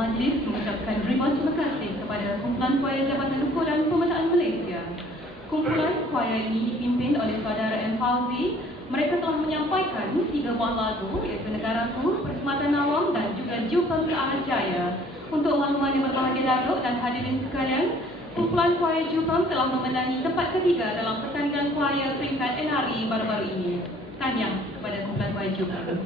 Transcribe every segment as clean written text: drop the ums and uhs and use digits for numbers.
Majlis mengucapkan ribuan terima kasih kepada Kumpulan Kuaya Jabatan Ukur dan Pemetaan Malaysia. Kumpulan kuaya ini dipimpin oleh Saudara M. Fauzi. Mereka telah menyampaikan 3 buah lagu iaitu Negaraku, Perkhidmatan Awam dan juga Jupang ke Arah Jaya. Untuk makluman yang berbahagia Datuk dan hadirin sekalian, Kumpulan Kuaya Jupang telah memenangi tempat ketiga dalam pertandingan kuaya peringkat NRI baru-baru ini. Tahniah kepada Kumpulan Kuaya Jupang.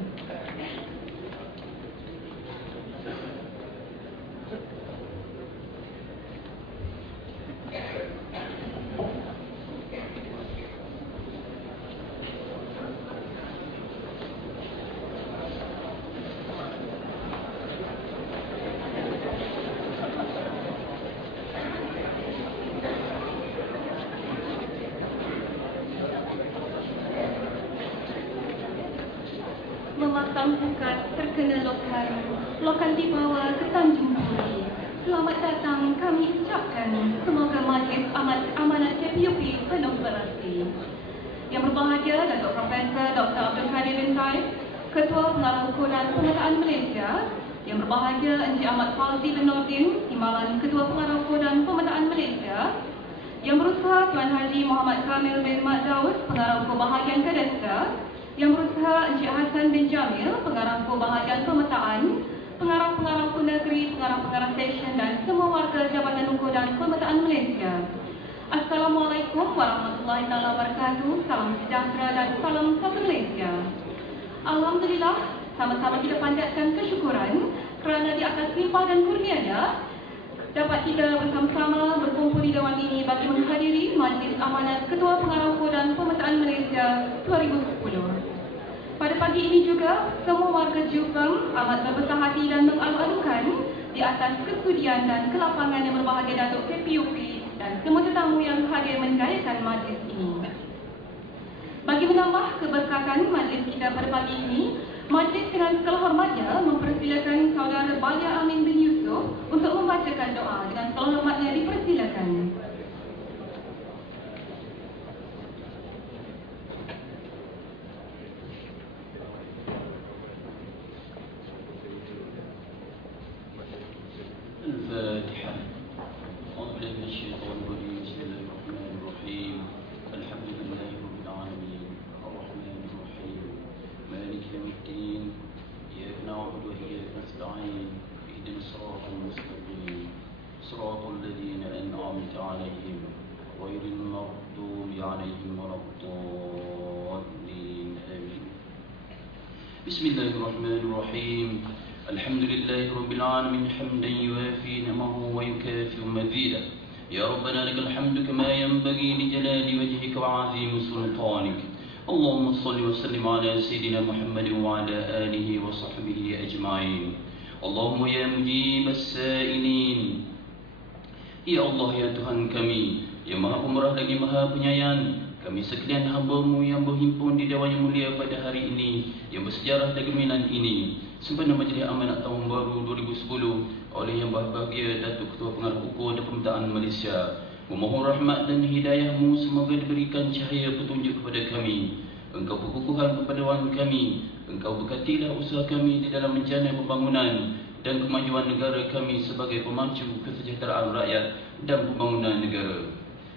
Memasang bukat terkena lokan, lokan dibawa ke Tanjung Puri. Selamat datang kami ucapkan, semoga majlis amanat KPUP penuh berarti. Yang berbahagia Datuk Profesor Dr. Abdul Kadir bin Said, Ketua Pengarah Ukur dan Pemetaan Malaysia. Yang berbahagia Encik Ahmad Fauzi bin Nordin, Timbalan Ketua Pengarah Ukur dan Pemetaan Malaysia. Yang berusaha Tuan Haji Muhammad Kamil bin Mat Daud, Pengarah Ukur Bahagian Kedesta. Yang berusaha Encik Hassan bin Jamil, Pengarah Ukur Bahagian Pemetaan, Pengarah-pengarah Ukur Negeri, Pengarah-pengarah Stesen dan semua warga Jabatan Ukur dan Pemetaan Malaysia. Assalamualaikum warahmatullahi wabarakatuh. Salam sejahtera dan salam satu Malaysia. Alhamdulillah, sama-sama kita panjatkan kesyukuran kerana di atas limpah dan kurnianya dapat kita bersama-sama berkumpul di dewan ini bagi menghadiri Majlis Amanat Ketua Pengarah Ukur dan Pemetaan Malaysia 2010. Pada pagi ini juga, semua warga Jupang amat berbesar hati dan mengalu-alukan di atas kesudian dan kelapangan yang berbahagia Datuk KPUP dan semua tetamu yang hadir menjayakan majlis ini. Bagi menambah keberkatan majlis kita pada pagi ini, majlis dengan segala hormatnya mempersilakan Saudara Balia Amin bin Yusuf untuk membacakan doa. Dengan segala hormatnya dipersilakan. الفاتحة. أعوذ بالله من الشيطان الرجيم. بسم الله الرحمن الرحيم. الحمد لله رب العالمين الرحمن الرحيم مالك يوم الدين إياك نعبد وإياك نستعين اهدنا الصراط المستقيم صراط الذين أنعمت عليهم غير المغضوب عليهم ولا الضالين آمين. بسم الله الرحمن الرحيم. الحمد لله رب العالمين حمدا يوافي نعمه ويكافئ مزيدا. يا ربنا لك الحمد كما ينبغي لجلال وجهك وعظيم سلطانك. اللهم صل وسلم على سيدنا محمد وعلى آله وصحبه أجمعين. اللهم يا مجيب السائلين, Ya Allah ya Tuhan kami, yang Maha Pemurah lagi Maha Penyayang, kami sekalian hamba-Mu yang berhimpun di dewan yang mulia pada hari ini, yang bersejarah dan gemilang ini, sempena Majlis Amanat Tahun Baru 2010 oleh Yang Berbahagia Datuk Ketua Pengarah Ukur dan Pemetaan Malaysia. Memohon rahmat dan hidayah-Mu semoga diberikan cahaya petunjuk kepada kami. Engkau berkukuhan kepada kami. Engkau berkatilah usaha kami di dalam menjana pembangunan dan kemajuan negara kami sebagai pemacu kesejahteraan rakyat dan pembangunan negara.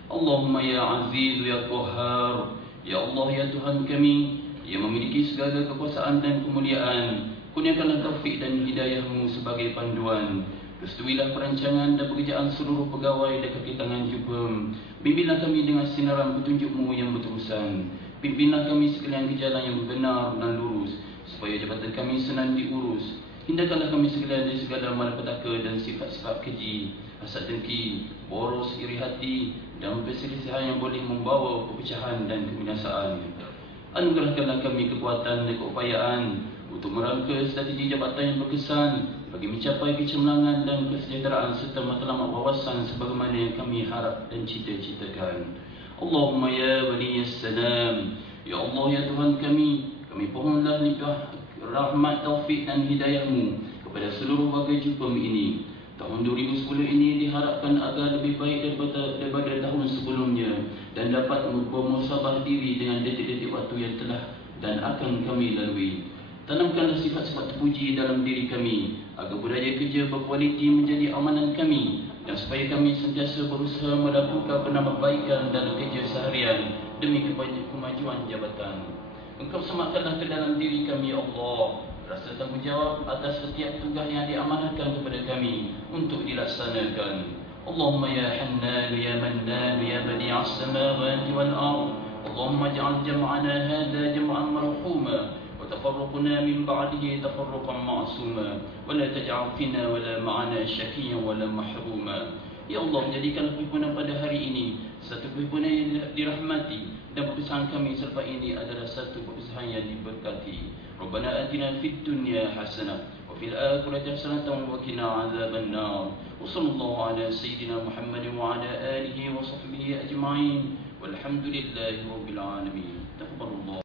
Allahumma ya Aziz ya Qahhar, ya Allah ya Tuhan kami yang memiliki segala kekuasaan dan kemuliaan, kurniakanlah taufik dan hidayah-Mu sebagai panduan. Restuilah perancangan dan pekerjaan seluruh pegawai dan kaki tangan Jupang. Bimbinglah kami dengan sinaran petunjuk-Mu yang berterusan. Pimpinlah kami sekalian ke jalan yang benar dan lurus, supaya jabatan kami senang diurus. Hindarkanlah kami sekalian dari segala malapetaka dan sifat-sifat keji, hasad dengki, boros, iri hati dan perselisihan yang boleh membawa perpecahan dan kebinasaan. Anugerahkanlah kami kekuatan dan keupayaan untuk merangka strategi jabatan yang berkesan bagi mencapai kecemerlangan dan kesejahteraan serta matlamat wawasan sebagaimana yang kami harap dan cita-citakan. Allahumma ya waliyas salam, ya Allah ya Tuhan kami pohonlah nikah rahmat, taufik dan hidayah-Mu kepada seluruh warga Jupang ini. Tahun 2010 ini diharapkan agar lebih baik daripada tahun sebelumnya dan dapat bermuhasabah diri dengan detik-detik waktu yang telah dan akan kami lalui. Tanamkanlah sifat-sifat terpuji dalam diri kami, agar budaya kerja berkualiti menjadi amanan kami, dan supaya kami sentiasa berusaha melakukan penambahbaikan dalam kerja seharian demi kemajuan jabatan. Engkau sematkanlah ke dalam diri kami, ya Allah, rasa tanggungjawab atas setiap tugas yang diamanahkan kepada kami untuk dilaksanakan. Allahumma ya Hannan ya Mannan ya Badi'as samawati wal ard, Allahumma ij'al jam'ana hadha jam'an marhuma وتفرقنا من بعده تفرقا معصوما ولا تجعل فينا ولا معنا شقيا ولا محروما. Ya Allah, jadikanlah perhimpunan pada hari ini satu perhimpunan yang dirahmati, dan perpisahan kami selepas ini adalah satu perpisahan yang diberkati. Rabbana atina fid dunya hasanah wa fil akhirati hasanah wa qina adzaban nar. Wa sallallahu ala sayyidina Muhammadin wa ala alihi wa sahbihi ajma'in. Walhamdulillahi rabbil alamin. Taqabbalallahu.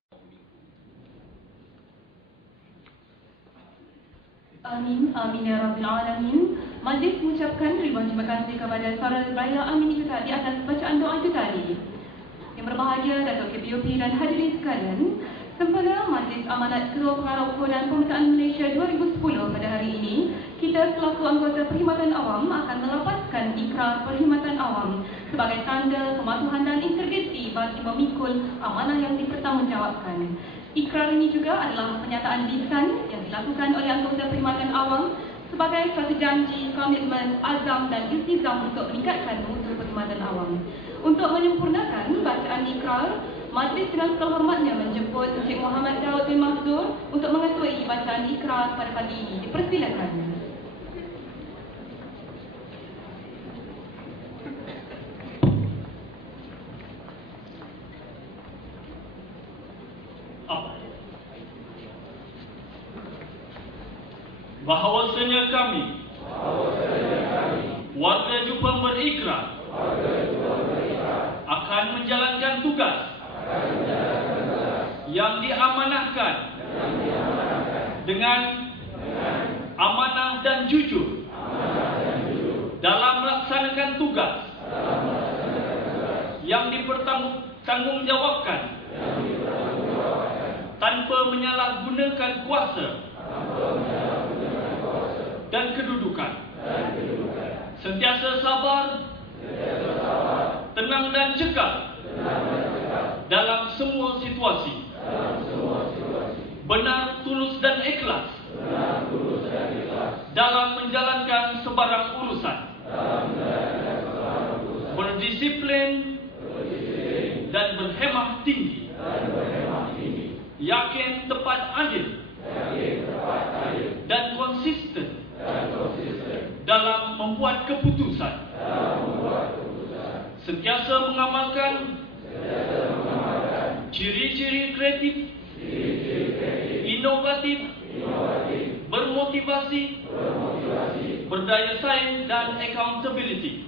Amin, amin ya Rabbil Alamin. Majlis mengucapkan ribuan terima kasih kepada Saudara Raya Amin itu tadi atas bacaan doa itu tadi. Yang berbahagia Datuk KPUP dan hadirin sekalian, sempena Majlis Amanat Ketua Pengarah Ukuran Pemetaan Malaysia 2010 pada hari ini, kita selaku anggota Perkhidmatan Awam akan melepaskan ikrar Perkhidmatan Awam sebagai tanda kematuhan dan integriti bagi memikul amanah yang dipertanggungjawabkan. Ikrar ini juga adalah pernyataan lisan yang dilakukan oleh anggota Perkhidmatan Awam sebagai satu janji, komitmen, azam dan iltizam untuk meningkatkan mutu Perkhidmatan Awam. Untuk menyempurnakan bacaan ikrar, Majlis dengan kehormatnya menjemput Encik Muhammad Daud bin Mahzur untuk mengetuai bacaan ikrar pada pagi ini. Dipersilakan. Bahawasanya kami warga Jepang berikrar akan menjalankan tugas yang diamanahkan dengan amanah dan jujur dalam melaksanakan tugas yang dipertanggungjawabkan tanpa menyalahgunakan kuasa dan kedudukan, sentiasa sabar, tenang dan cekal dalam semua situasi, benar, tulus dan ikhlas dalam menjalankan sebarang urusan, berdisiplin dan berhemah tinggi, yakin, tepat, adil dan konsisten dalam membuat keputusan, sentiasa mengamalkan ciri-ciri kreatif, inovatif, bermotivasi, berdaya saing dan accountability,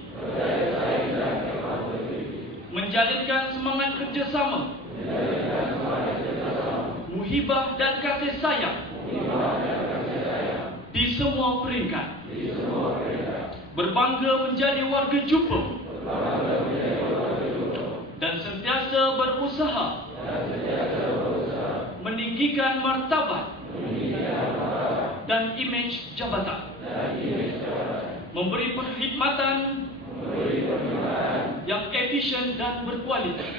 menjalinkan semangat kerjasama, muhibah dan kasih sayang di semua peringkat, berbangga menjadi warga Jepang dan sentiasa berusaha meninggikan martabat dan imej jabatan, memberi perkhidmatan yang efisien dan berkualitas,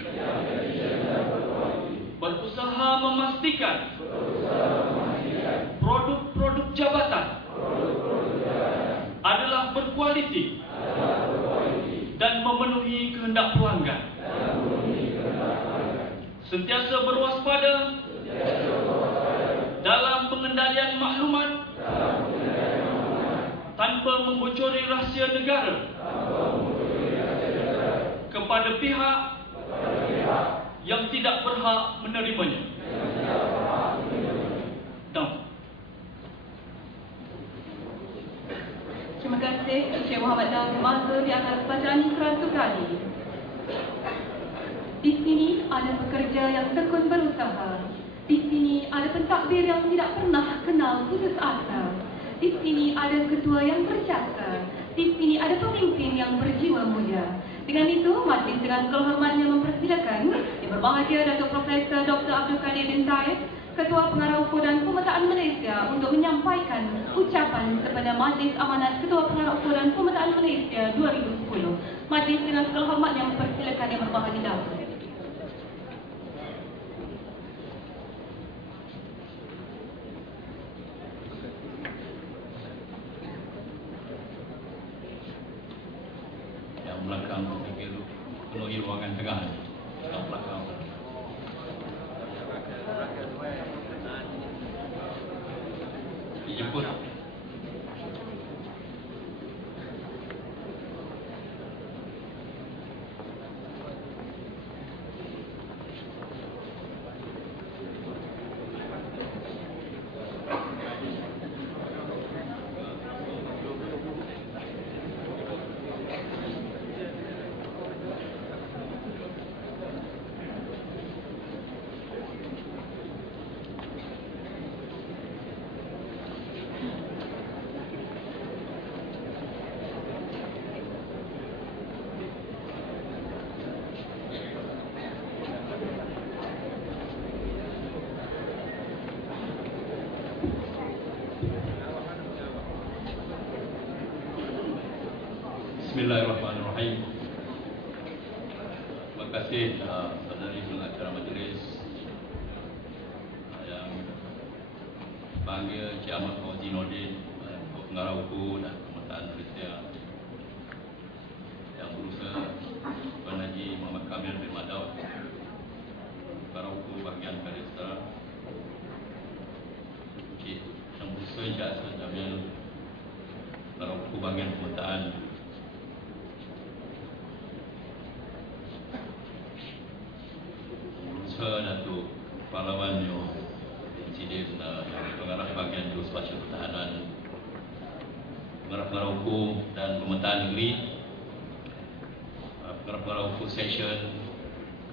berusaha memastikan produk-produk jabatan adalah berkualiti dan memenuhi kehendak pelanggan, sentiasa berwaspada dalam pengendalian maklumat tanpa membocori rahsia negara kepada pihak yang tidak berhak menerimanya. Terima kasih Encik Muhammad Daud bin Mahzur di atas bacaan ikrar itu tadi. Di sini ada pekerja yang tekun berusaha. Di sini ada pentadbir yang tidak pernah kenal putus asa. Di sini ada ketua yang berjasa. Di sini ada pemimpin yang berjiwa mulia. Dengan itu, majlis dengan kehormatnya mempersilakan Yang Berbahagia Datuk Profesor Dr. Abdul Kadir Mahathir bin Zahid, Ketua Pengarah UFO dan Pemetaan Malaysia untuk menyampaikan ucapan kepada Majlis Amanat Ketua Pengarah UFO dan Pemetaan Malaysia 2010. Majlis dengan segala hormat yang mempersilakan Yang Berbahagia dahulu. Yang belakang penuhi ruangan tengah. Yang belakang. Dijemput. Bismillahirrahmanirrahim. Terima kasih saudari pengacara majlis yang bangga Encik Ahmad Fauzi Nordin, Pengarah UFO dan Pemetaan Malaysia, yang berusaha Tuan Haji Muhammad Kamil bin Madaud, Pengarah UFO bahagian Palestin, Encik yang berusaha Encik Asad Jamil, Pengarah UFO bahagian Pemetaan, Datuk Pahlawan Yo Insiden yang pengarah bahagian Geospasial Pertahanan, pengarah-pengarah UFO dan Pemetaan Negeri, pengarah-pengarah UFO Section,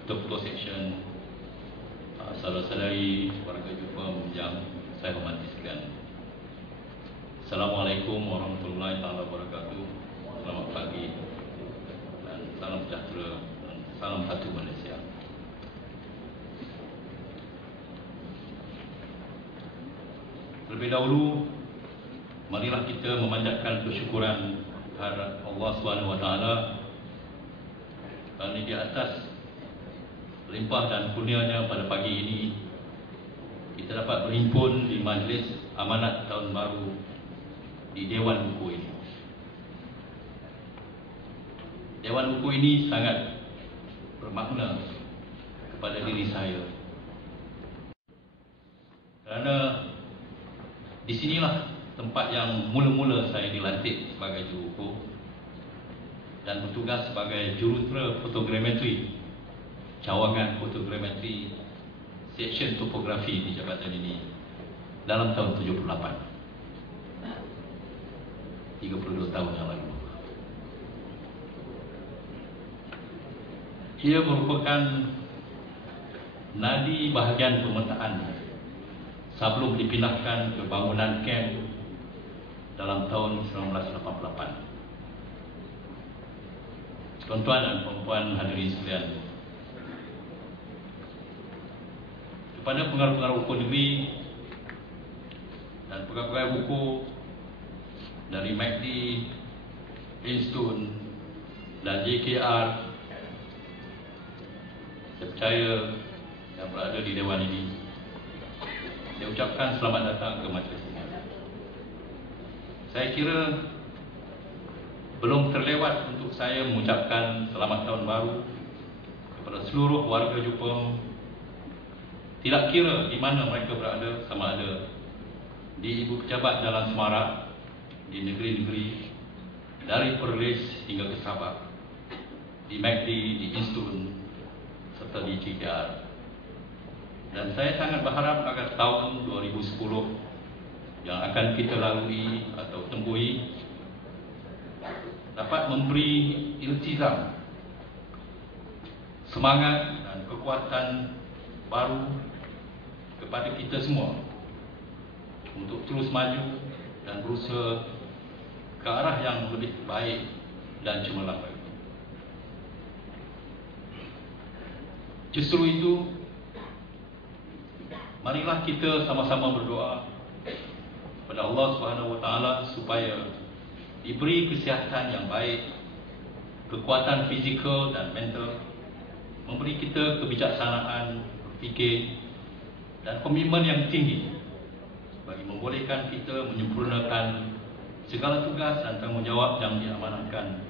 ketua-ketua Section, saudara-saudari warga Jepang yang saya hormati sekalian. Assalamualaikum warahmatullahi wabarakatuh. Selamat pagi dan salam sejahtera dan salam satu Malaysia. Terlebih dahulu, marilah kita memanjatkan kesyukuran kehadirat Allah SWT kerana di atas limpah dan kurnianya pada pagi ini kita dapat berhimpun di Majlis Amanat Tahun Baru di Dewan Buku ini. Dewan Buku ini sangat bermakna kepada diri saya kerana di sinilah tempat yang mula-mula saya dilantik sebagai juru UFO dan bertugas sebagai jurutera fotogrametri, cawangan fotogrametri section topografi di jabatan ini dalam tahun 78, 32 tahun yang lalu. Ia merupakan nadi bahagian pemetaan sebelum dipindahkan ke bangunan kamp dalam tahun 1988. Tuan-tuan dan puan-puan hadirin sekalian, kepada pengarah-pengarah UFO negeri dan pegawai UFO dari MACD, Institut dan JKR, saya percaya yang berada di Dewan ini, saya ucapkan selamat datang ke majlis ini. Saya kira belum terlewat untuk saya mengucapkan selamat tahun baru kepada seluruh warga Jepang, tidak kira di mana mereka berada, sama ada di ibu pejabat jalan semarak, di negeri-negeri dari Perlis hingga ke Sabah, di MACD, di Institut serta di JKR. Dan saya sangat berharap agar tahun 2010 yang akan kita lalui atau tembui dapat memberi iltizam, semangat dan kekuatan baru kepada kita semua untuk terus maju dan berusaha ke arah yang lebih baik dan cemerlang lagi. Justru itu, marilah kita sama-sama berdoa kepada Allah Subhanahu Wa Taala supaya diberi kesihatan yang baik, kekuatan fizikal dan mental, memberi kita kebijaksanaan berfikir dan komitmen yang tinggi bagi membolehkan kita menyempurnakan segala tugas dan tanggungjawab yang diamanahkan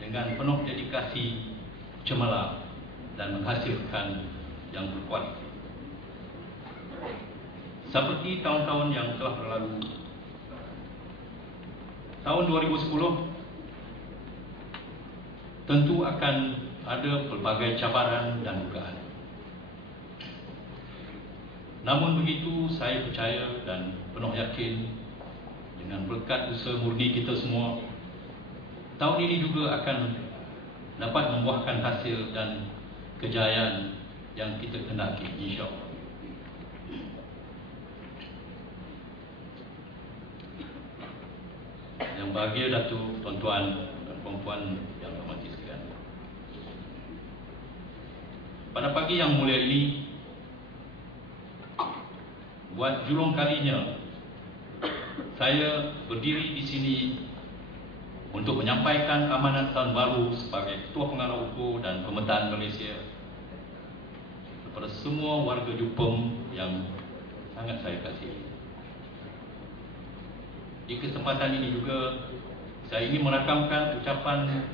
dengan penuh dedikasi, cemerlang dan menghasilkan yang berkualitas. Seperti tahun-tahun yang telah berlalu, tahun 2010 tentu akan ada pelbagai cabaran dan dugaan. Namun begitu, saya percaya dan penuh yakin dengan berkat usaha murni kita semua, tahun ini juga akan dapat membuahkan hasil dan kejayaan yang kita kendaki, insya-Allah. Yang bahagia Datuk, tuan-tuan dan puan-puan yang hormati sekalian, pada pagi yang mulia ini, buat julung kalinya saya berdiri di sini untuk menyampaikan amanat tahun baru sebagai Ketua Pengarah UKO dan Pemetaan Malaysia kepada semua warga Jupong yang sangat saya kasihi. Di kesempatan ini juga saya ingin merakamkan ucapan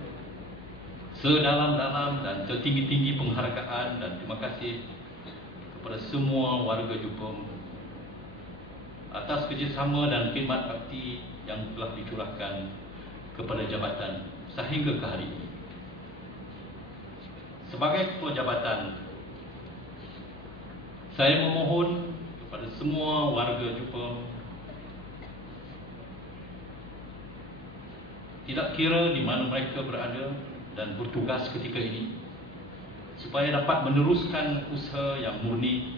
sedalam-dalam dan setinggi-tinggi penghargaan dan terima kasih kepada semua warga Jupong atas kerjasama dan khidmat bakti yang telah dicurahkan kepada jabatan sehingga ke hari ini. Sebagai ketua jabatan, saya memohon kepada semua warga Jupong, tidak kira di mana mereka berada dan bertugas ketika ini, supaya dapat meneruskan usaha yang murni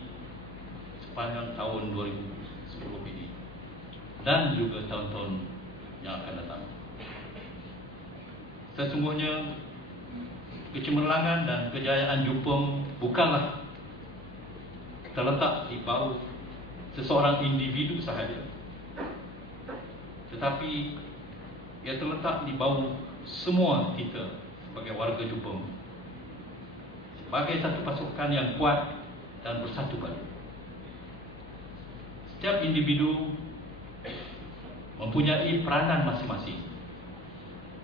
sepanjang tahun 2010 ini dan juga tahun-tahun yang akan datang. Sesungguhnya kecemerlangan dan kejayaan Jupong bukanlah terletak di bawah seseorang individu sahaja, tetapi ia terletak di bawah semua kita sebagai warga Jupong, sebagai satu pasukan yang kuat dan bersatu padu. Setiap individu mempunyai peranan masing-masing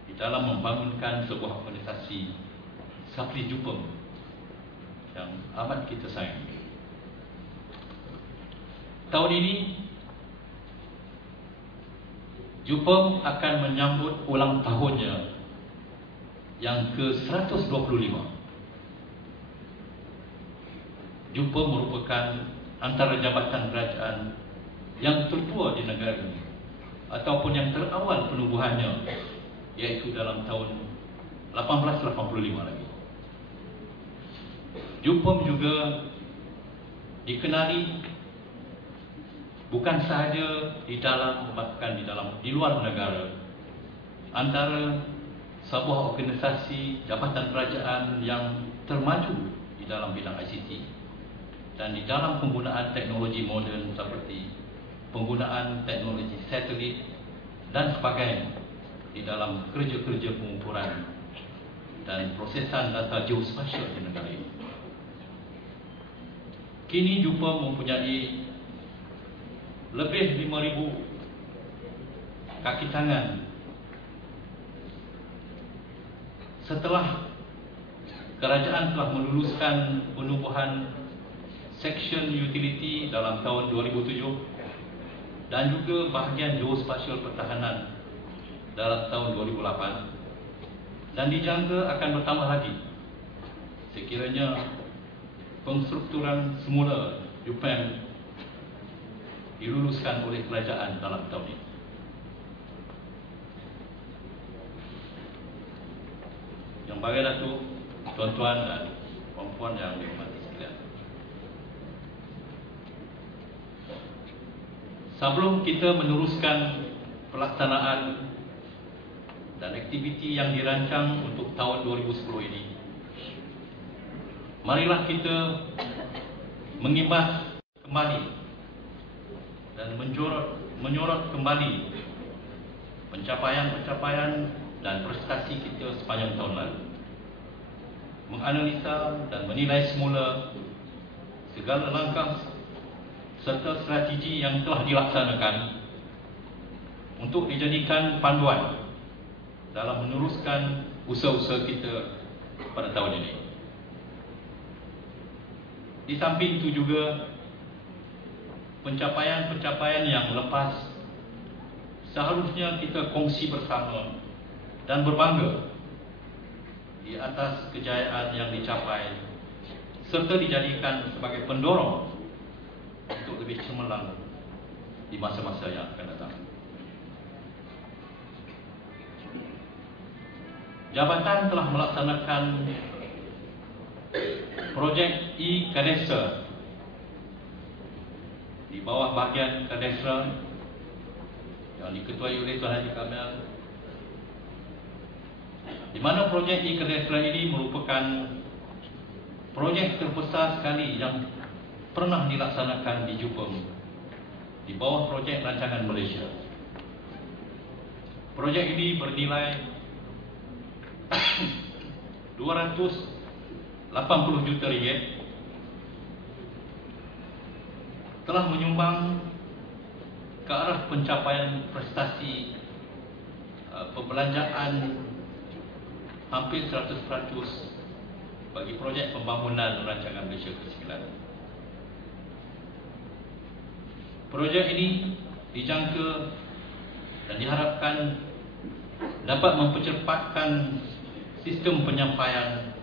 di dalam membangunkan sebuah organisasi seperti Jupong yang amat kita sayangi. Tahun ini Jupong akan menyambut ulang tahunnya yang ke-125. Jupong merupakan antara jabatan kerajaan yang tertua di negara ini ataupun yang terawal penubuhannya, iaitu dalam tahun 1885 lagi. Jupong juga dikenali bukan sahaja di dalam, bahkan di luar negara, antara sebuah organisasi jabatan kerajaan yang termaju di dalam bidang ICT dan di dalam penggunaan teknologi moden seperti penggunaan teknologi satelit dan sebagainya di dalam kerja-kerja pengukuran dan prosesan data geospasial di negara ini. Kini Jupong mempunyai lebih 5,000 kaki tangan setelah kerajaan telah meluluskan penubuhan Section Utility dalam tahun 2007 dan juga bahagian geospasial pertahanan dalam tahun 2008, dan dijangka akan bertambah lagi sekiranya penstrukturan semula Jupong diluluskan oleh kerajaan dalam tahun ini. Yang bagai Datuk, tuan-tuan dan puan-puan yang dihormati sekalian, sebelum kita meneruskan pelaksanaan dan aktiviti yang dirancang untuk tahun 2010 ini, marilah kita mengimbas kembali dan menyorot kembali pencapaian-pencapaian dan prestasi kita sepanjang tahun lalu, menganalisa dan menilai semula segala langkah serta strategi yang telah dilaksanakan untuk dijadikan panduan dalam meneruskan usaha-usaha kita pada tahun ini. Di samping itu juga pencapaian-pencapaian yang lepas seharusnya kita kongsi bersama dan berbangga di atas kejayaan yang dicapai serta dijadikan sebagai pendorong untuk lebih cemerlang di masa-masa yang akan datang. Jabatan telah melaksanakan projek e-Kadastra di bawah bahagian Kadastra yang diketuai oleh Tuan Haji Kamil, di mana projek e-Kadastra ini merupakan projek terbesar sekali yang pernah dilaksanakan di Jepun di bawah projek rancangan Malaysia. Projek ini bernilai 280 juta ringgit, telah menyumbang ke arah pencapaian prestasi pembelanjaan hampir 100% bagi projek pembangunan rancangan Malaysia ke-9. Projek ini dijangka dan diharapkan dapat mempercepatkan sistem penyampaian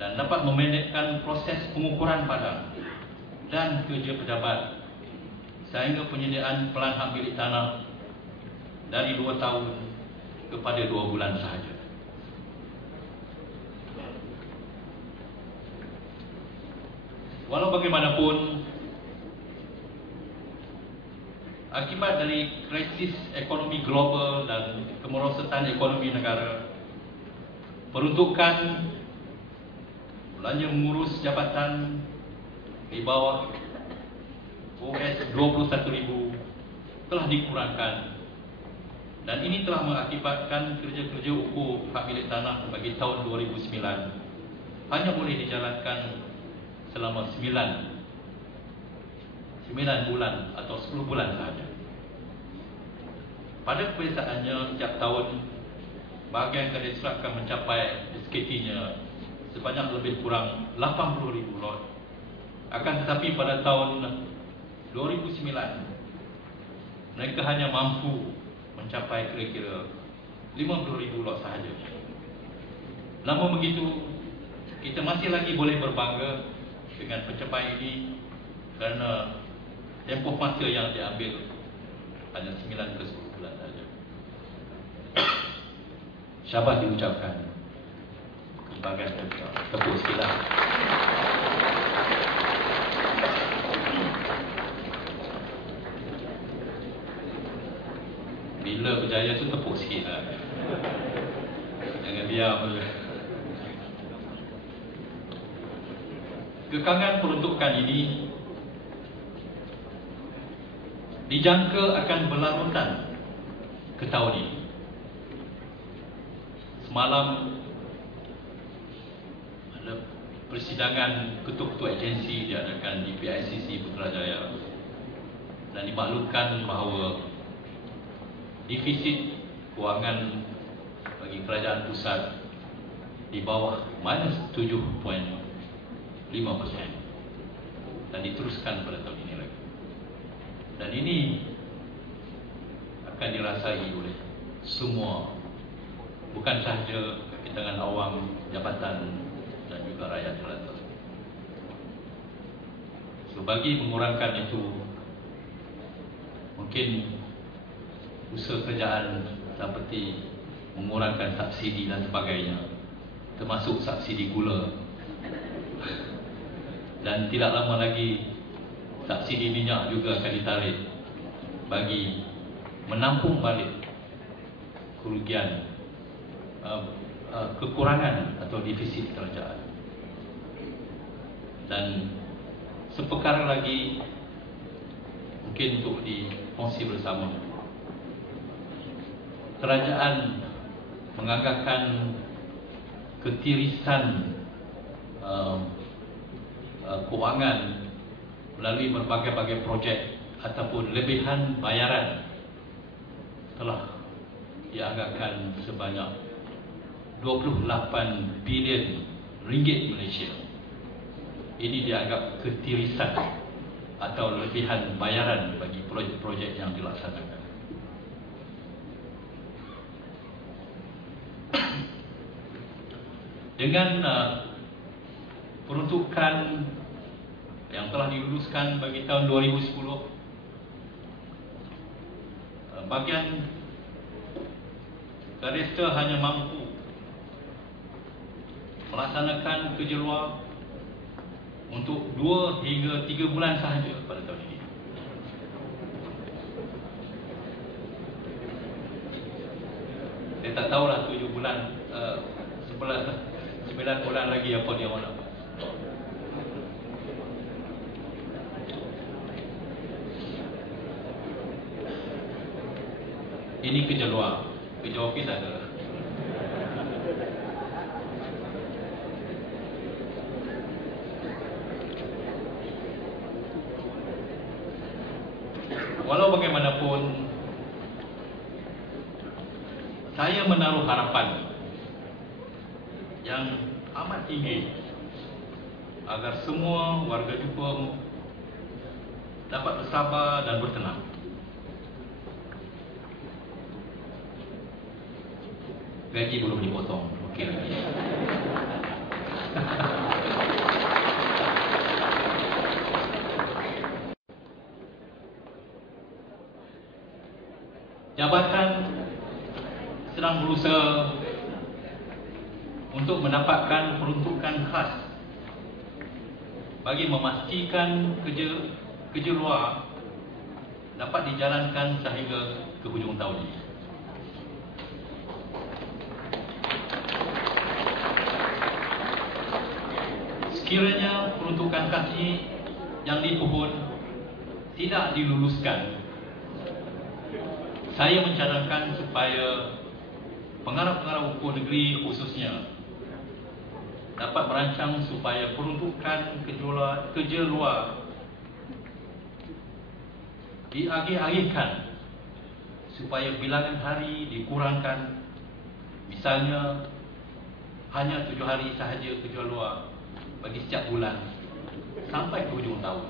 dan dapat memendekkan proses pengukuran padang dan kerja pejabat sehingga penyediaan pelan hak milik tanah dari 2 tahun kepada 2 bulan sahaja. Walau bagaimanapun, akibat dari krisis ekonomi global dan kemerosotan ekonomi negara, peruntukan belanja mengurus jabatan di bawah OS 21,000 telah dikurangkan, dan ini telah mengakibatkan kerja-kerja ukur hak milik tanah bagi tahun 2009 hanya boleh dijalankan selama 9 bulan atau 10 bulan sahaja. Pada kebiasaannya, setiap tahun bahagian Kadastra akan mencapai SKT-nya sebanyak lebih kurang 80,000 lot. Akan tetapi pada tahun 2009 mereka hanya mampu mencapai kira-kira 50,000 lot sahaja. Namun begitu, kita masih lagi boleh berbangga dengan pencapaian ini kerana tempoh masa yang diambil hanya 9 ke 10 bulan saja. Syabas diucapkan kebanggaan kita. Tepuk sikitlah. Bila berjaya tu tepuk sikitlah. Jangan diam. Kekangan peruntukan ini dijangka akan berlarutan ke tahun ini. Semalam ada persidangan ketua-ketua agensi diadakan di PICC Putrajaya dan dimaklumkan bahawa defisit kewangan bagi kerajaan pusat di bawah -7.5% dan diteruskan pada tahun ini lagi. Dan ini akan dirasai oleh semua, bukan sahaja kalangan awam, jabatan dan juga rakyat jelata. So, bagi mengurangkan itu, mungkin usaha kerajaan seperti mengurangkan subsidi dan sebagainya, termasuk subsidi gula, dan tidak lama lagi subsidi minyak juga akan ditarik bagi menampung balik kerugian, kekurangan atau defisit kerajaan. Dan seperkara lagi mungkin untuk dikongsi bersama. Kerajaan menganggarkan ketirisan kewangan melalui berbagai-bagai projek ataupun lebihan bayaran telah dianggarkan sebanyak 28 bilion ringgit Malaysia. Ini dianggap ketirisan atau lebihan bayaran bagi projek-projek yang dilaksanakan. Dengan peruntukan yang telah diluluskan bagi tahun 2010, bahagian Kadastra hanya mampu melaksanakan kerja luar untuk 2 hingga 3 bulan sahaja pada tahun ini. Saya tak tahulah 7 bulan, 9 bulan lagi apa dia orang nak. Ini kerja luar, kerja ofis ada. Walau bagaimanapun, saya menaruh harapan yang amat tinggi agar semua warga Jepun dapat bersabar dan bertenang. Gaji belum dipotong, okey lagi. Jabatan sedang berusaha untuk mendapatkan peruntukan khas bagi memastikan kerja luar dapat dijalankan sehingga ke hujung tahun ini. Sekiranya peruntukan khas ini yang dipohon tidak diluluskan, saya mencadangkan supaya pengarah-pengarah hukum negeri khususnya dapat merancang supaya peruntukan kerja luar diakhir-akhirkan supaya bilangan hari dikurangkan. Misalnya hanya 7 hari sahaja kerja luar bagi setiap bulan sampai ke hujung tahun.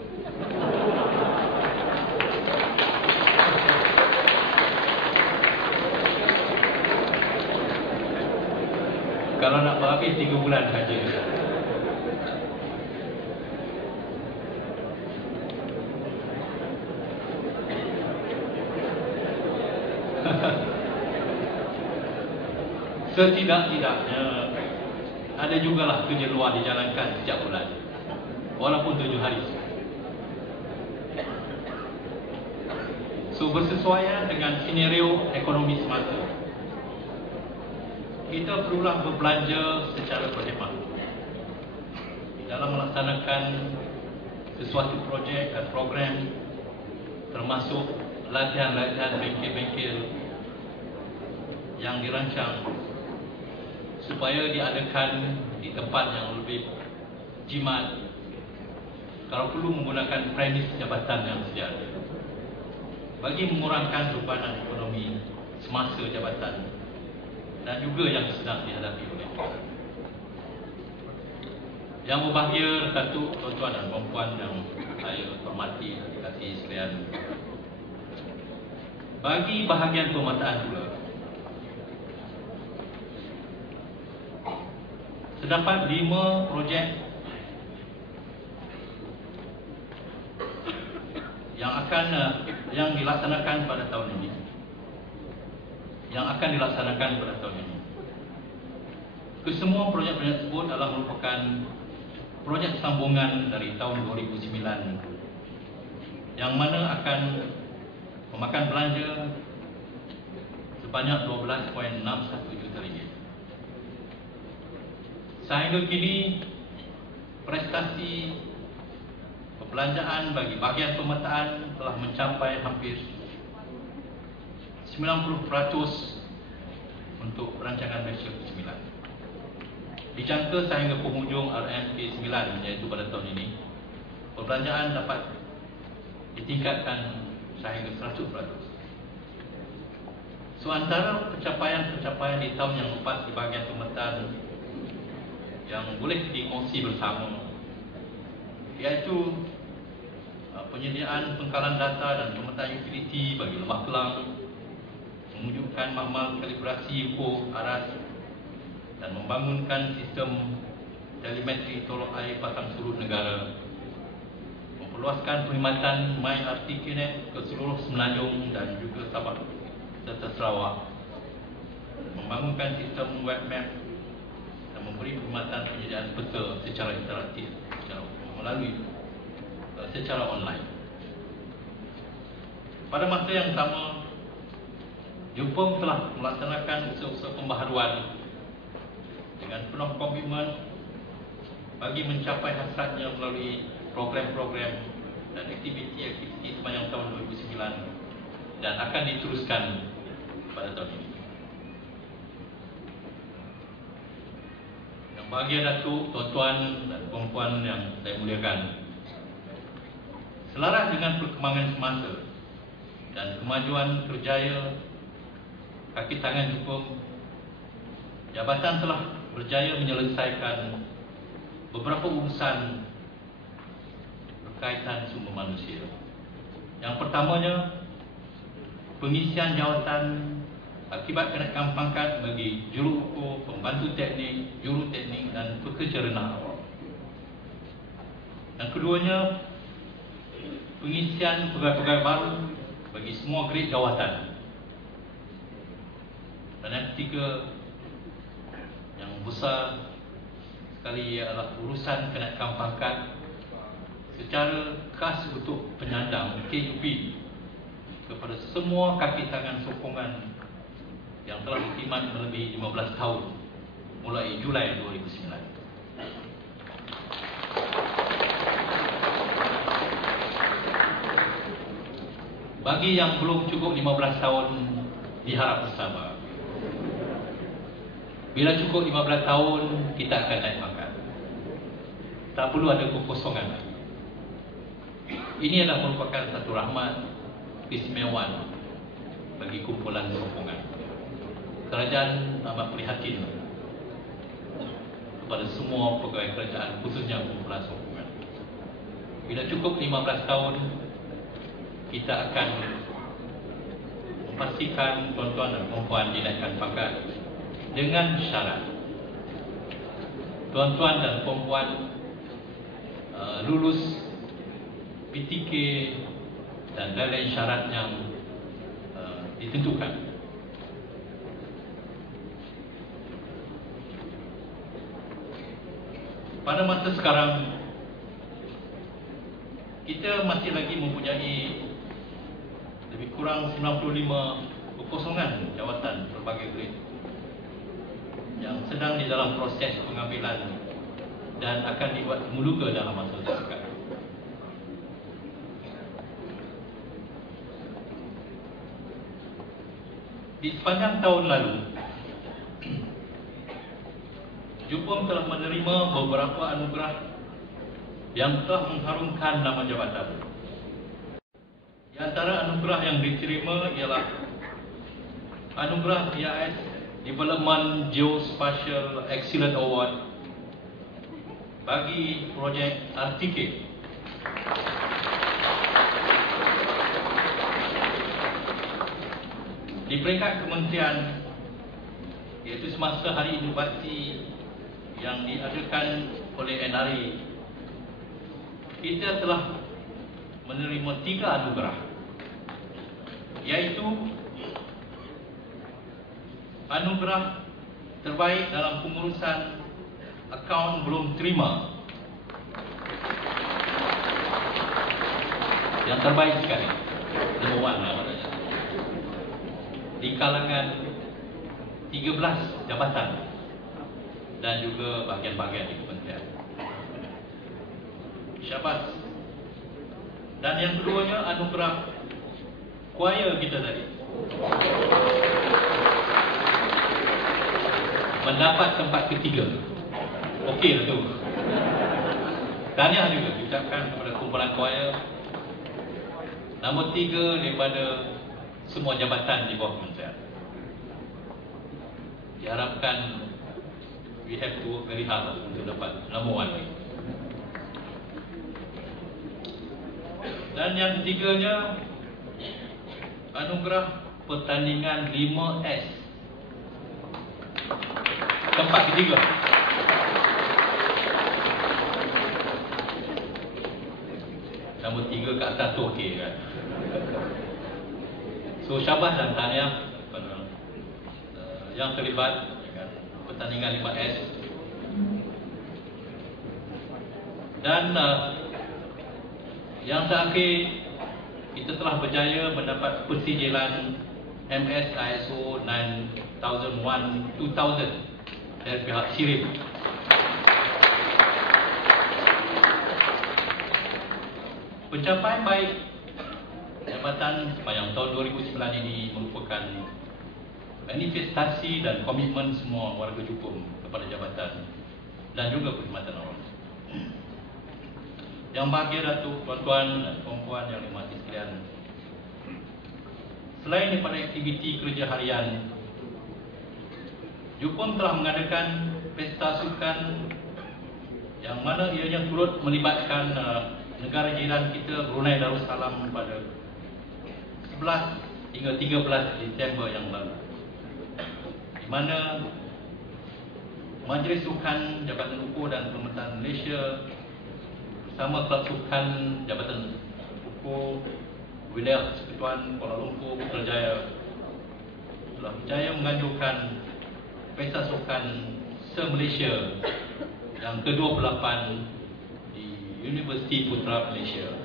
Kalau nak berhabis 3 bulan saja. Setidak-tidaknya ada jugalah kerja luar dijalankan setiap bulan, walaupun 7 hari. So bersesuaian dengan senario ekonomi semasa, kita perlulah berbelanja secara berhemat dalam melaksanakan sesuatu projek dan program, termasuk latihan-latihan bengkel-bengkel yang dirancang supaya diadakan di tempat yang lebih jimat, kalau perlu menggunakan premis jabatan yang sedia ada, bagi mengurangkan bebanan ekonomi semasa jabatan dan juga yang sedang dihadapi oleh kita. Yang berbahagia Datuk, tuan-tuan dan puan-puan yang saya hormati, kasih sekalian, bagi bahagian pemetaan pula, terdapat 5 projek yang dilaksanakan pada tahun ini. Kesemua projek-projek tersebut adalah merupakan projek sambungan dari tahun 2009 yang mana akan memakan belanja sebanyak 12.61 juta ringgit. Sehingga kini prestasi Perbelanjaan bagi bahagian pemetaan telah mencapai hampir 90% untuk rancangan Malaysia ke-9. Dijangka sehingga penghujung RMK 9 iaitu pada tahun ini, perbelanjaan dapat ditingkatkan sehingga 100%. So antara pencapaian-pencapaian di tahun yang lepas di bahagian pemetaan yang boleh dikongsi bersama, iaitu penyediaan pengkalan data dan pemetaan utiliti bagi Lembah Kelang, mewujudkan makmal kalibrasi ukur aras dan membangunkan sistem telemetri tolok air pasang surut negara, memperluaskan perkhidmatan MyRTKNet ke seluruh Semenanjung dan juga Sabah serta Sarawak, membangunkan sistem web map dan memberi perkhidmatan penyediaan peta secara interaktif secara online. Pada masa yang sama, Jepun telah melaksanakan usaha-usaha pembaharuan dengan penuh komitmen bagi mencapai hasratnya melalui program-program dan aktiviti-aktiviti sepanjang tahun 2009 dan akan diteruskan pada tahun ini. Yang bahagia Datuk, tuan-tuan dan puan-puan yang saya muliakan, selaras dengan perkembangan semasa dan kemajuan kerjaya kaki tangan Jepun, jabatan telah berjaya menyelesaikan beberapa urusan berkaitan sumber manusia. Yang pertamanya, pengisian jawatan akibat kenaikan pangkat bagi juru ukur, pembantu teknik, juru teknik dan pekerja rendah awal. Yang keduanya, pengisian pegawai-pegawai baru bagi semua grade jawatan. Dan yang ketiga, yang besar sekali ialah urusan kenaikan pangkat secara khas untuk penyandang KUP kepada semua kaki tangan sokongan yang telah berkhidmat melebihi 15 tahun mulai Julai 2009. Bagi yang belum cukup 15 tahun, diharap bersabar. Bila cukup 15 tahun, kita akan naik pangkat. Tak perlu ada kekosongan. Ini adalah merupakan satu rahmat keistimewaan bagi kumpulan sokongan. Kerajaan amat prihatin kepada semua pegawai kerajaan, khususnya kumpulan sokongan. Bila cukup 15 tahun, kita akan memastikan tuan-tuan dan puan-puan dinaikkan pangkat dengan syarat tuan-tuan dan puan-puan lulus PTK dan lain-lain syarat yang ditentukan. Pada masa sekarang, kita masih lagi mempunyai lebih kurang 95 kekosongan jawatan berbagai grade yang sedang di dalam proses pengambilan dan akan dibuat semula dalam masa terdekat. Di sepanjang tahun lalu, Jepun telah menerima beberapa anugerah yang telah mengharumkan nama jabatan. Di antara anugerah yang diterima ialah anugerah BIS Development Geospatial Excellence Award bagi projek RTK. Di peringkat kementerian, iaitu semasa Hari Inovasi yang diadakan oleh NRA, kita telah menerima 3 anugerah, iaitu anugerah terbaik dalam pengurusan akaun belum terima, yang terbaik sekali, number 1 namanya, di kalangan 13 jabatan dan juga bahagian-bahagian di kementerian. Syabas Dan yang keduanya anugerah choir kita tadi mendapat tempat ketiga. Okey lah tu. Tahniah juga diucapkan kepada kumpulan choir nombor 3 daripada semua jabatan di bawah kementerian. Diharapkan we have to work very hard untuk dapat nombor 1 lagi. Dan yang ketiganya anugerah pertandingan 5S tempat ketiga. Nombor 3 kat atas tu okey kan. So syabas dan tahniah kepada yang terlibat dengan pertandingan 5S. Dan yang terakhir, kita telah berjaya mendapat persijilan MS ISO 9001-2000 dari pihak SIRIM. Pencapaian baik jabatan sepanjang tahun 2009 ini merupakan manifestasi dan komitmen semua warga Jukung kepada jabatan dan juga perkhidmatan awam. Yang bahagia Datuk, tuan-tuan dan puan-puan yang dimati sekalian, selain daripada aktiviti kerja harian, Jukung telah mengadakan pesta sukan yang mana ianya turut melibatkan negara jiran kita Brunei Darussalam pada 11 hingga 13 Disember yang lalu, di mana Majlis Sukan Jabatan Ukur dan Perkhidmatan Malaysia bersama Kelab Sukan Jabatan Ukur Wilayah Persekutuan Kuala Lumpur Putrajaya telah berjaya menganjurkan pesta sukan se-Malaysia yang ke-28 di Universiti Putra Malaysia.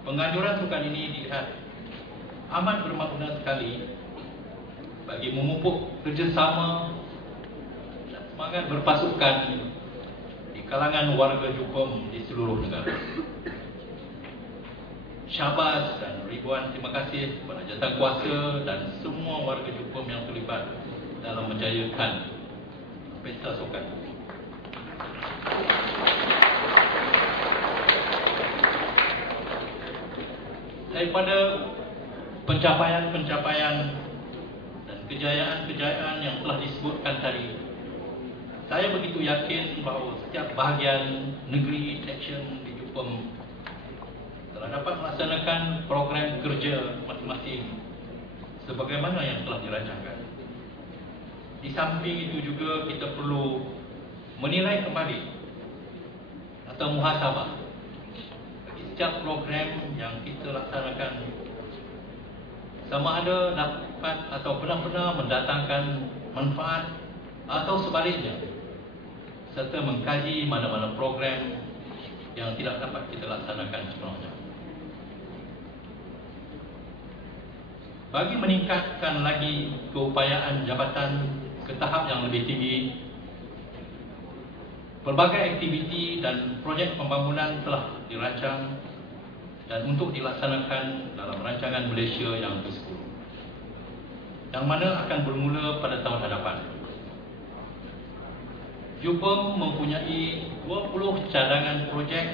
Penganjuran sukan ini dilihat amat bermakna sekali bagi memupuk kerjasama dan semangat berpasukan di kalangan warga Jukung di seluruh negara. Syabas dan ribuan terima kasih kepada jawatankuasa dan semua warga Jukung yang terlibat dalam menjayakan pesta sukan. Daripada pencapaian-pencapaian dan kejayaan-kejayaan yang telah disebutkan tadi, saya begitu yakin bahawa setiap bahagian negeri section di Jukung telah dapat melaksanakan program kerja masing-masing sebagaimana yang telah dirancangkan. Di samping itu juga kita perlu menilai kembali atau muhasabah bagi setiap program yang kita laksanakan, sama ada dapat atau benar-benar mendatangkan manfaat atau sebaliknya, serta mengkaji mana-mana program yang tidak dapat kita laksanakan sepenuhnya. Bagi meningkatkan lagi keupayaan jabatan ke tahap yang lebih tinggi, pelbagai aktiviti dan projek pembangunan telah dirancang dan untuk dilaksanakan dalam rancangan Malaysia yang ke-10, yang mana akan bermula pada tahun hadapan. Jukung mempunyai 20 cadangan projek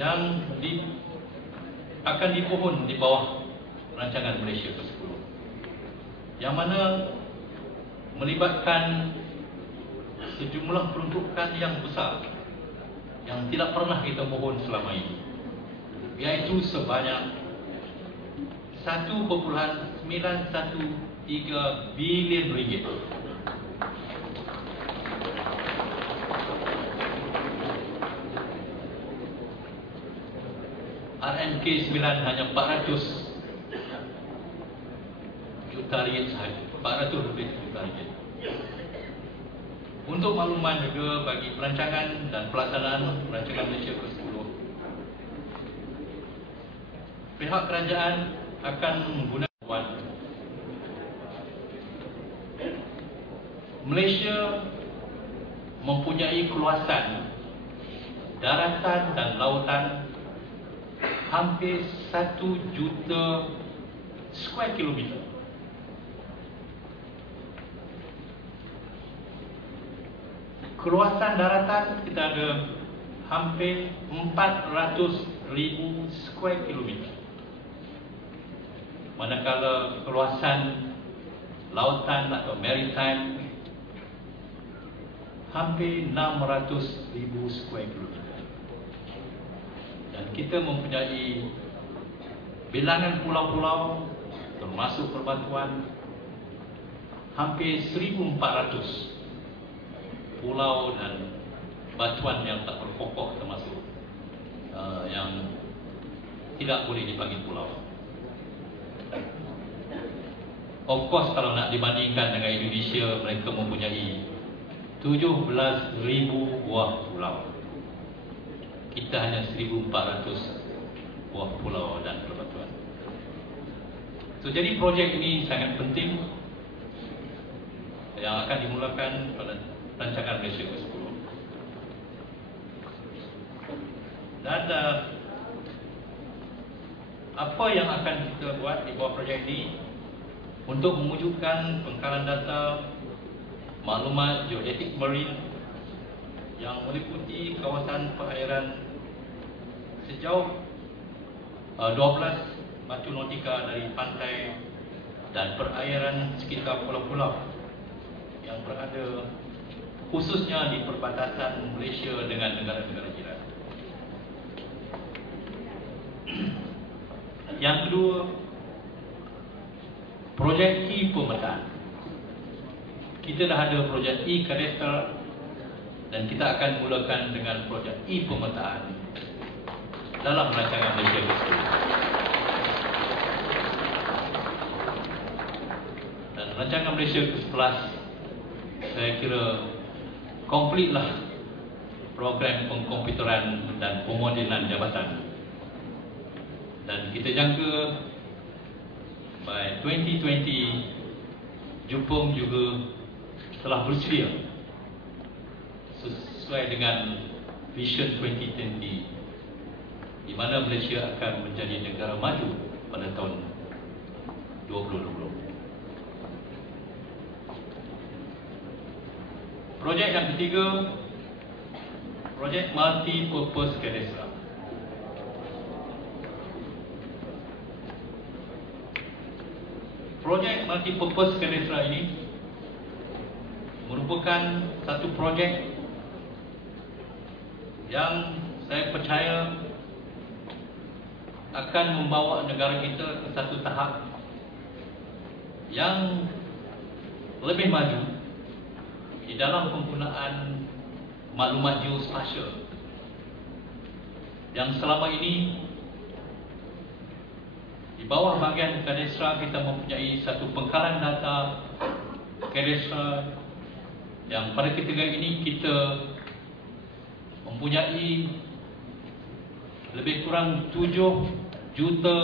yang akan dipohon di bawah rancangan Malaysia ke-10, yang mana melibatkan sejumlah peruntukan yang besar yang tidak pernah kita mohon selama ini, iaitu sebanyak 1.913 bilion ringgit. RMK 9 hanya 400 juta ringgit sahaja, 400 lebih juta ringgit. Untuk makluman juga bagi perancangan dan pelaksanaan rancangan Malaysia ke-10, pihak kerajaan akan menggunakan Malaysia mempunyai keluasan daratan dan lautan hampir 1 juta square kilometer. Keluasan daratan kita ada hampir 400,000 square kilometer. Manakala keluasan lautan atau maritime hampir 600,000 square kilometer. Dan kita mempunyai bilangan pulau-pulau termasuk perbatuan hampir 1,400 pulau dan batuan yang tak berpokok, termasuk yang tidak boleh dipanggil pulau. Of course, kalau nak dibandingkan dengan Indonesia, mereka mempunyai 17,000 buah pulau. Kita hanya 1,400 buah pulau dan perbatuan. So, jadi projek ini sangat penting yang akan dimulakan pada rancangan Malaysia ke-10. Dan apa yang akan kita buat di bawah projek ini untuk mewujudkan pengkalan data maklumat geodetik marine yang meliputi kawasan perairan sejauh 12 batu nautika dari pantai dan perairan sekitar pulau-pulau yang berada khususnya di perbatasan Malaysia dengan negara-negara jiran. Yang kedua, projek e-pemetaan. Kita dah ada projek e-kadastral dan kita akan mulakan dengan projek e-pemetaan dalam rancangan Malaysia ke-10. Dan rancangan Malaysia ke-11 saya kira komplit lah program pengkomputeran dan pemodelan jabatan. Dan kita jangka by 2020 Jepun juga telah bersedia sesuai dengan Vision 2020 di mana Malaysia akan menjadi negara maju pada tahun 2020. Projek yang ketiga, projek multi-purpose kadastral. Projek multi-purpose kadastral ini merupakan satu projek yang saya percaya akan membawa negara kita ke satu tahap yang lebih maju di dalam penggunaan maklumat geospasial yang selama ini di bawah bahagian kadastral kita mempunyai satu pengkalan data kadastral yang pada ketika ini kita mempunyai lebih kurang 7 juta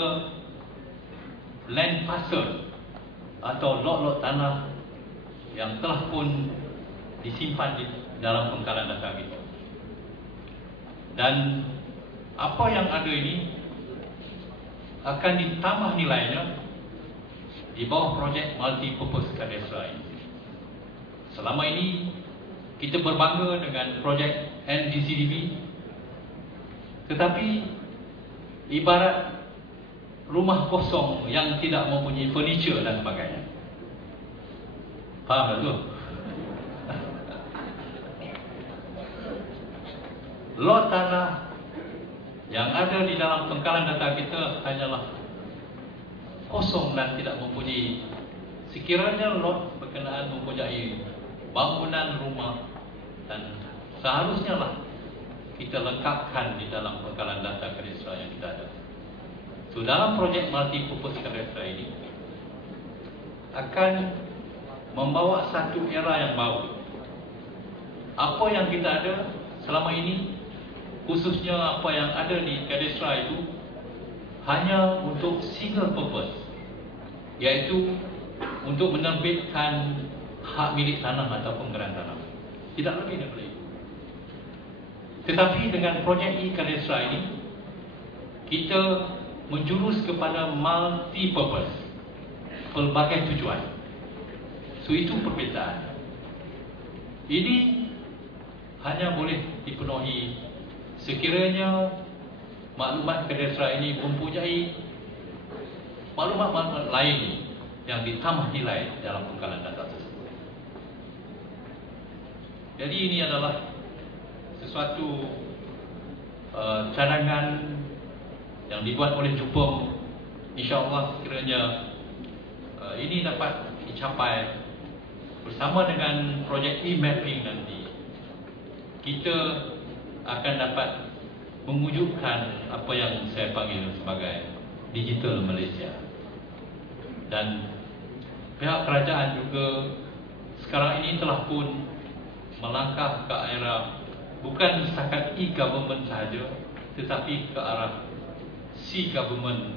land parcel atau lot-lot tanah yang telah pun disimpan di dalam pengkalan data kita. Dan apa yang ada ini akan ditambah nilainya di bawah projek multi-purpose kadastral ini. Selama ini kita berbangga dengan projek NDCDB, tetapi ibarat rumah kosong yang tidak mempunyai furniture dan sebagainya. Faham tak tu? Lot tanah yang ada di dalam pengkalan data kita hanyalah kosong dan tidak mempunyai. Sekiranya lot berkenaan mempunyai bangunan rumah, dan seharusnya lah kita lengkapkan di dalam pengkalan data kadastral yang kita ada. So, dalam projek multi-purpose kadastral ini akan membawa satu era yang baru. Apa yang kita ada selama ini, khususnya apa yang ada di kadastral itu, hanya untuk single purpose, iaitu untuk menerbitkan hak milik tanah ataupun geran tanah. Tidak lebih daripada itu. Tetapi dengan projek e-Kadestra ini, kita menjurus kepada multi-purpose, pelbagai tujuan. So itu perbezaan. Ini hanya boleh dipenuhi sekiranya maklumat Kadestra ini mempunyai maklumat-maklumat lain yang ditambah nilai dalam pengkalan data tersebut. Jadi ini adalah sesuatu cadangan yang dibuat oleh Jepun. InsyaAllah sekiranya ini dapat dicapai bersama dengan projek e-mapping nanti, kita akan dapat mewujudkan apa yang saya panggil sebagai digital Malaysia. Dan pihak kerajaan juga sekarang ini telah pun melangkah ke arah bukan setakat e-government sahaja, tetapi ke arah C-government,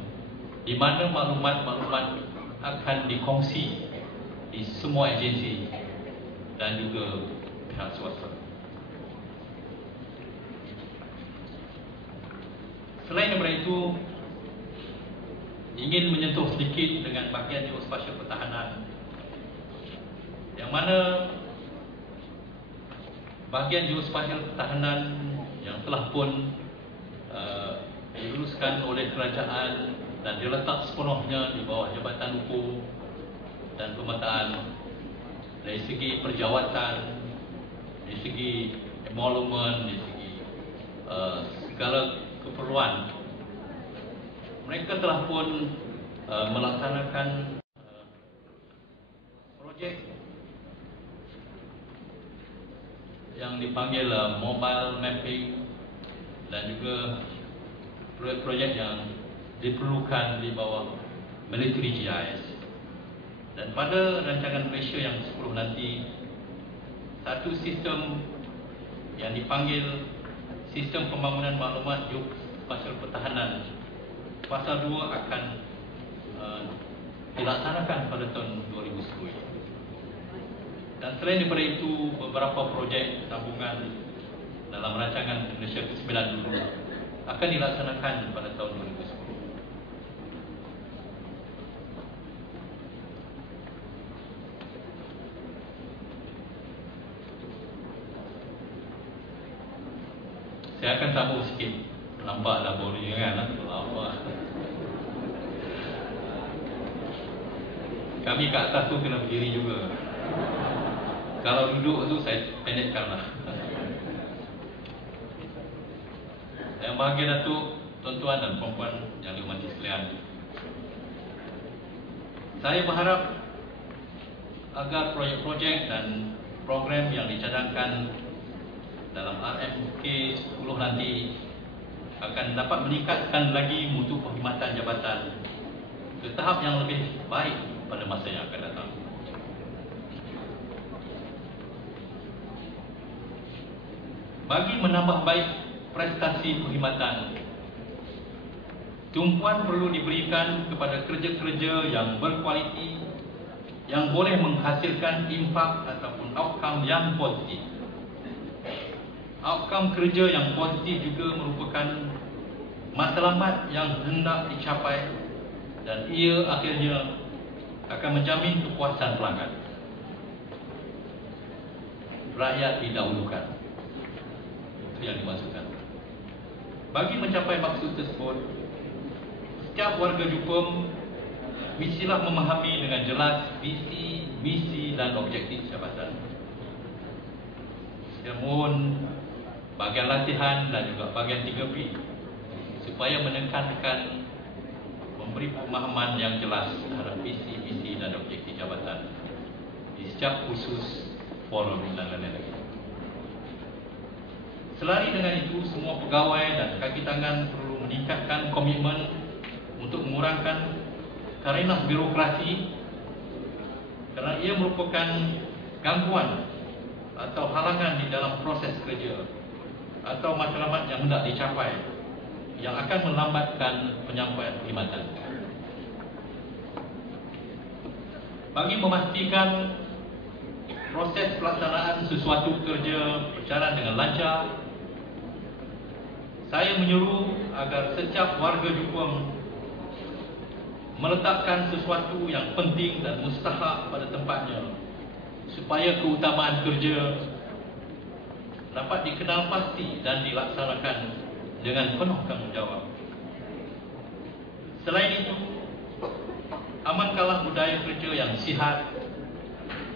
di mana maklumat-maklumat akan dikongsi di semua agensi dan juga pihak swasta. Selain daripada itu, ingin menyentuh sedikit dengan bahagian geospasial pertahanan, yang mana bahagian geospasial pertahanan yang telah pun diuruskan oleh kerajaan dan diletak sepenuhnya di bawah Jabatan Hukum dan Pemetaan, dari segi perjawatan, dari segi emolumen, dari segi segala keperluan, mereka telah pun melaksanakan projek yang dipanggil mobile mapping dan juga proyek-proyek yang diperlukan di bawah military GIS. Dan pada rancangan Malaysia yang 10 nanti, satu sistem yang dipanggil Sistem Pembangunan Maklumat Geospasial Pertahanan Fasa 2 akan dilaksanakan pada tahun 2010. Dan selain daripada itu, beberapa projek sambungan dalam rancangan Malaysia ke-9 dulu akan dilaksanakan pada tahun 2010. Saya akan sambung sikit. Nampaklah boring kan? Apa? Kami kat atas tu kena berdiri juga. Kalau duduk tu saya pendekkanlah. Yang bahagia Datuk, tuan-tuan dan puan-puan yang dihormati sekalian, saya berharap agar projek-projek dan program yang dicadangkan dalam RMK 10 nanti akan dapat meningkatkan lagi mutu perkhidmatan jabatan ke tahap yang lebih baik pada masa yang akan datang. Bagi menambah baik prestasi perkhidmatan, tumpuan perlu diberikan kepada kerja-kerja yang berkualiti, yang boleh menghasilkan impak ataupun outcome yang positif. Outcome kerja yang positif juga merupakan matlamat yang hendak dicapai, dan ia akhirnya akan menjamin kepuasan pelanggan. Rakyat didahulukan. Itu yang dimaksudkan. Bagi mencapai maksud tersebut, setiap warga Jepun mestilah memahami dengan jelas visi, misi dan objektif jabatan. Saya mohon bahagian latihan dan juga bahagian 3P supaya menekankan, memberi pemahaman yang jelas terhadap visi, misi dan objektif jabatan di setiap khusus forum dan lain-lain. Selari dengan itu, semua pegawai dan kaki tangan perlu meningkatkan komitmen untuk mengurangkan karenah birokrasi, kerana ia merupakan gangguan atau halangan di dalam proses kerja atau matlamat yang hendak dicapai, yang akan melambatkan penyampaian perkhidmatan. Bagi memastikan proses pelaksanaan sesuatu kerja berjalan dengan lancar, saya menyuruh agar setiap warga Jukung meletakkan sesuatu yang penting dan mustahak pada tempatnya supaya keutamaan kerja dapat dikenal pasti dan dilaksanakan dengan penuh tanggungjawab. Selain itu, amankanlah budaya kerja yang sihat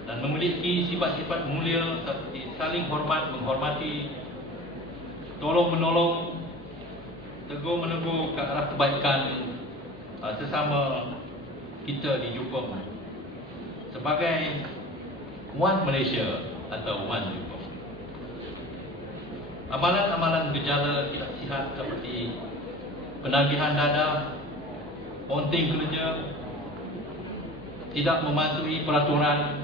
dan memiliki sifat-sifat mulia seperti saling hormat, menghormati, tolong-menolong, tegur-menegur ke arah kebaikan sesama kita di Jukung sebagai One Malaysia atau One Jukung. Amalan-amalan gejala tidak sihat seperti penagihan dada, ponting kerja, tidak mematuhi peraturan,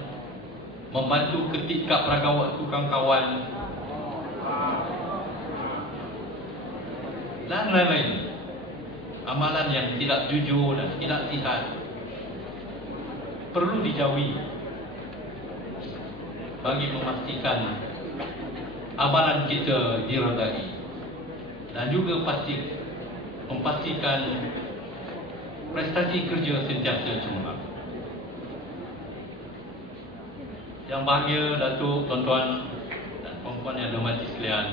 membantu ketika peragawat tukang kawan dan lain-lain, amalan yang tidak jujur dan tidak sihat perlu dijauhi bagi memastikan amalan kita diredai dan juga memastikan prestasi kerja sentiasa cemerlang. Yang bahagia Datuk, tuan-tuan dan puan-puan yang dirahmati sekalian,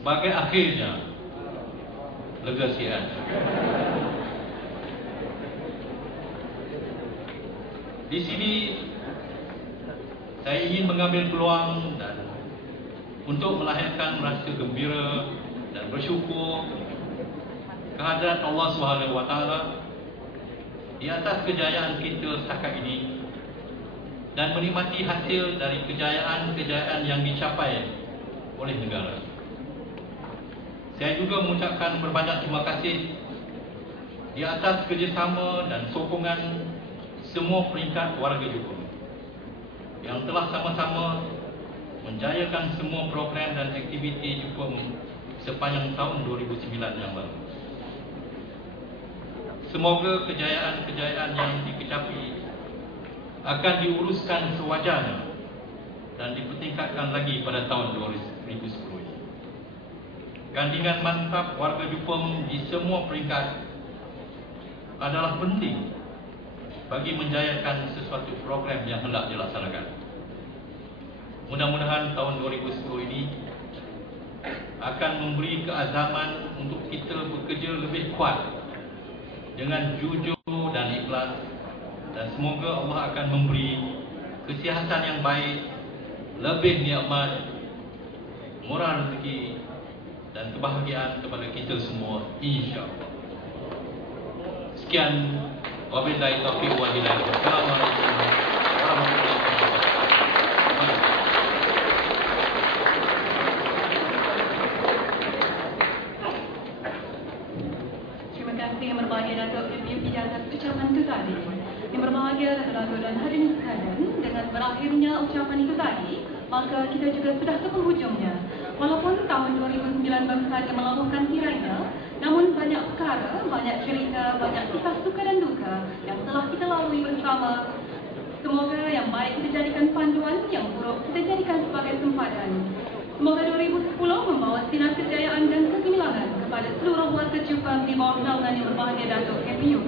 sebagai akhirnya lega sihat, di sini saya ingin mengambil peluang dan untuk melahirkan rasa gembira dan bersyukur kehadirat Allah SWT di atas kejayaan kita setakat ini dan menikmati hasil dari kejayaan-kejayaan yang dicapai oleh negara. Saya juga mengucapkan berbanyak terima kasih di atas kerjasama dan sokongan semua peringkat warga Jukung yang telah sama-sama menjayakan semua program dan aktiviti Jukung sepanjang tahun 2009 yang lalu. Semoga kejayaan-kejayaan yang dikecapi akan diuruskan sewajarnya dan dipertingkatkan lagi pada tahun 2010 ini. Gandingan mantap warga Jukung di semua peringkat adalah penting bagi menjayakan sesuatu program yang hendak dilaksanakan. Mudah-mudahan tahun 2010 ini akan memberi keazaman untuk kita bekerja lebih kuat dengan jujur dan ikhlas, dan semoga Allah akan memberi kesihatan yang baik, lebih nikmat, murah rezeki dan kebahagiaan kepada kita semua, insya-Allah. Sekian, wabillahi taufiq wal hidayah. Assalamualaikum warahmatullahi wabarakatuh. Terima kasih Yang Berbahagia Datuk PPUP atas ucapan itu tadi. Yang Berbahagia Datuk dan hadirin sekalian, dengan berakhirnya ucapan itu tadi, maka kita juga sudah ke penghujungnya. Walaupun tahun 2009 baru saja melabuhkan tirainya, namun banyak perkara, banyak cerita, banyak kisah suka dan duka yang telah kita lalui bersama. Semoga yang baik kita jadikan panduan, yang buruk kita jadikan sebagai sempadan. Semoga 2010 membawa sinar kejayaan dan kegemilangan kepada seluruh warga Jukung di bawah naungan Yang Berbahagia Datuk PPUP.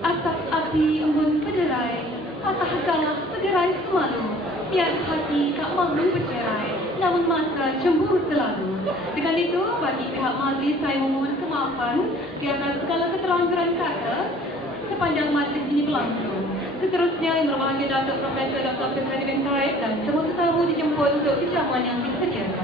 Asap api embun pederai, patah galah segerai semalu, biar hati tak mahu bercerai, namun masa cemburu selalu. Dengan itu, bagi pihak majlis saya memohon kemaafan di atas segala keterlanggaran kata sepanjang majlis ini berlangsung. Seterusnya Yang Berbahagia Datuk Profesor Dr. Freddy bin Taib dan semua tetamu dijemput untuk kejamuan yang disediakan.